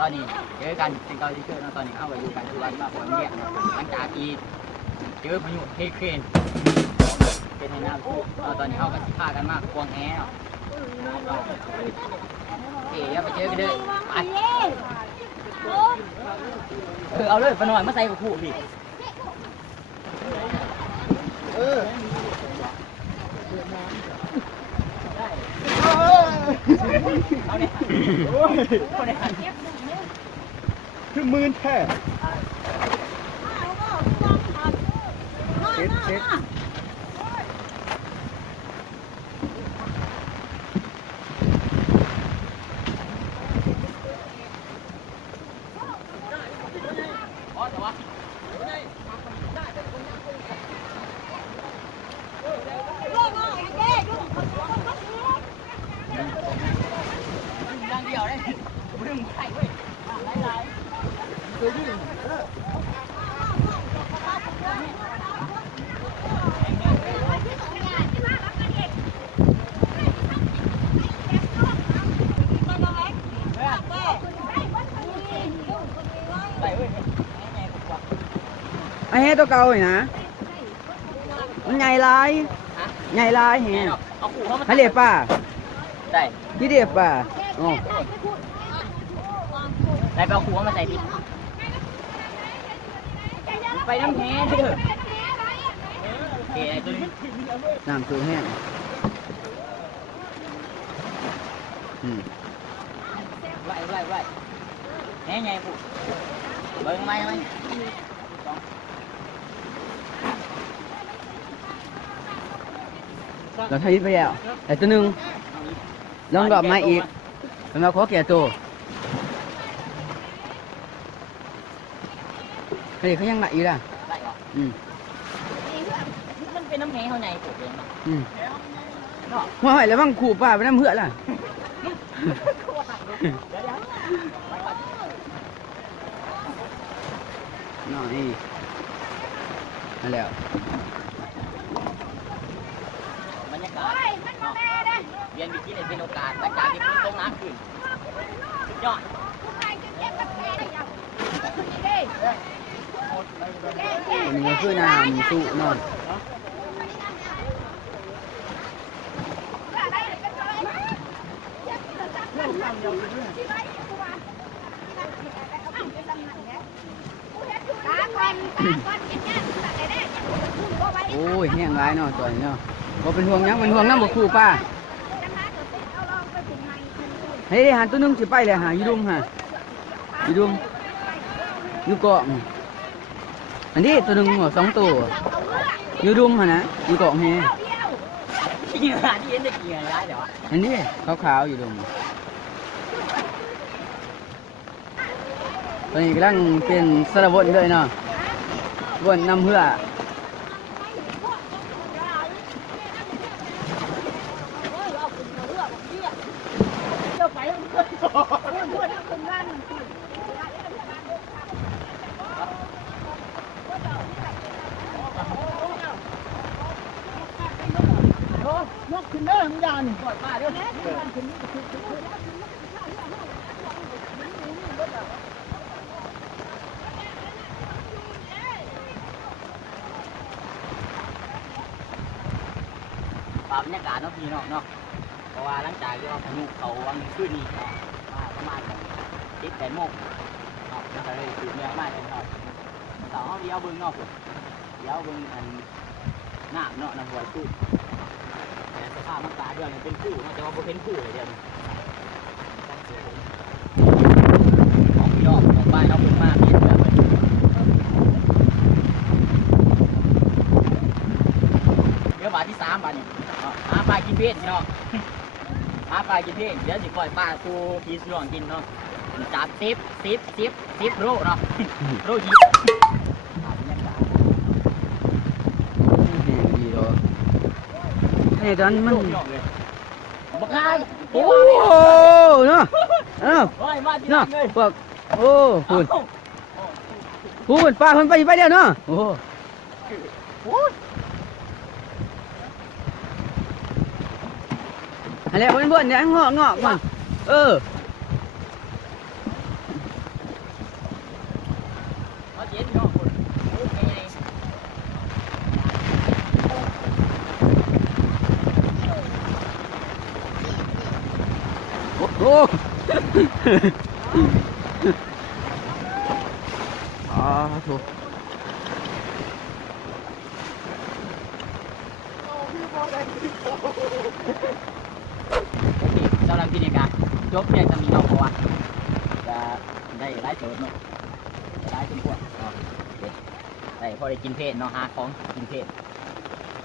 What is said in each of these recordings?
ตอนนี้เจอกันเป็นเกาที่เกิดตอนนี้เข้าไปอยู่กันที่วัดป่าปอยเมียหลังจากที่เจอพายุเฮเคนเป็นในน้ำท่ตอนนี้เข้ากันสิพากันมากควงแอ้เอ๋ยไปเจอกันเลยไปเออเอาเลยปนอยมาใส่กับผู้พี่เออเอาเนี่ยเอาเนี่ย คือมืนแท้ เช็ดเช็ด อ๋อแต่ว่าอย่างเดียวเลยเรื่องไข่เว้ยหลายหลายใส่เว้ยแง่ๆกว่า ไอ้เฮ้ตัวเก่าอีกนะ มันใหญ่หลายฮะใหญ่หลายแง่แฮะเนาะเอาขู่เข้ามาให้เรียกป่าได้ที่เรียกป่าอ๋อได้ไปเอาขู่เข้ามาใส่พี่ไปน้ำแห้งเถอะโอเคไอ้ตัวนี้น้ำสูงแห้งอืมไล่ไล่ไล่แง่ไงปุ๊เบิ้งไหมไหม เราใช้ไปแล้วแต่ตัวหนึ่งลองดอกไม้อีกเป็นมาขอแก่ตัวเฮ้ยเขายังหนักอยู่ล่ะไล่ออกอืมมันเป็นน้ำแห้งเขาไงปุ๊เองเนาะอืมเนาะว่าไว้แล้วบ้างขู่ป่าไปน้ำเหือล่ะเดี๋ยวเดี๋ยวน้อยนั่นแหล้ว บรรยากาศเนาะ เรียนวิธีในเป็นโอกาสแต่การที่ฝนตกน้ำขึ้นสุดยอดอันนี้ก็คือน้ำสุเนาะโอ้ยแห้งร้ายเนาะตัวนี้เนาะบ่เป็นห่วงยังเป็นห่วงน้ำบ่คู่ป้า เฮ้ยหันตัวหนึงสิไปเลยหาอยู่ดุมหาอยู่ดุมอยู่เกาะอันนี้ตัวหนึงหัวสองตัวอยู่ดุมหะนะอยู่เกาะแฮที่เหงื่อที่เห็นได้กี่เหงื่อได้เดี๋ยวอันนี้ขาวๆอยู่ดุมตอนนี้กำลังเป็นสระวนเลยเนาะวนน้ำเหือ ยกขึ้นเด้อมึงยาน ปล่อยป้าเด้อ ปาบรรยากาศเนาะพี่เนาะเนาะเพราะว่าหลังจากที่เราพายุเขาวังขึ้นนี่เนาะมาประมาณสิบแปดโมงเนาะมันก็เลยตื่นเมียมากเลยเนาะสาวเขาเลี้ยวเบิ้งเนาะพุ่นเลี้ยวเบิ้งอันหน้ำเนาะน้ำหัวตู้ แต่สภาพมันตาเดียวนี่เป็นผู้นาะแต่ว่าเป็นผู้เลยเดียวนี้ของพี่น้องของบ้านเราเพิ่งมาเปลี่ยนแบบนี้เดี๋ยวบาทที่สามบาทนี่เนาะหาปลากินเพชรพี่น้องหาปลากินเพชรเดี๋ยวสิปล่อยปลาสู่พี่สุรองกินเนาะจับสิบสิบสิบสิบโลเนาะโลหิต แห้งดีดอก นี่ตอนมันบักไงโอ้โอ้เนาะเออโอ้ยมาะเนาะนั่นเลยพวกโอ้คุณคุณปลาคนไปไปเดียวเนาะโอ้โอ้ยอะไรเพื่อนเพื่อนเนี่ยงอกงอกมาเออ อ้อาโถโอเคสำหรับที่นี่ก็จบเพียงจะมีเนาะเพราะว่าจะได้ไล่เติมเนาะจะได้เป็นพวกเนาะได้พอได้กินเพศเนาะหาของกินเพศ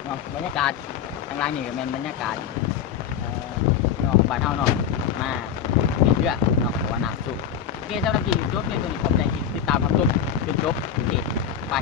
เนาะบรรยากาศทางล่างนี่ก็เป็นบรรยากาศเอ่อเนาะบ้านเฮาเนาะ มามีเรือเนาะเพราะว่าน้ำสุกโอเคสำหรับที่จบในตัวนี้ผมจะติดตามครับจบจนจบโอเคไป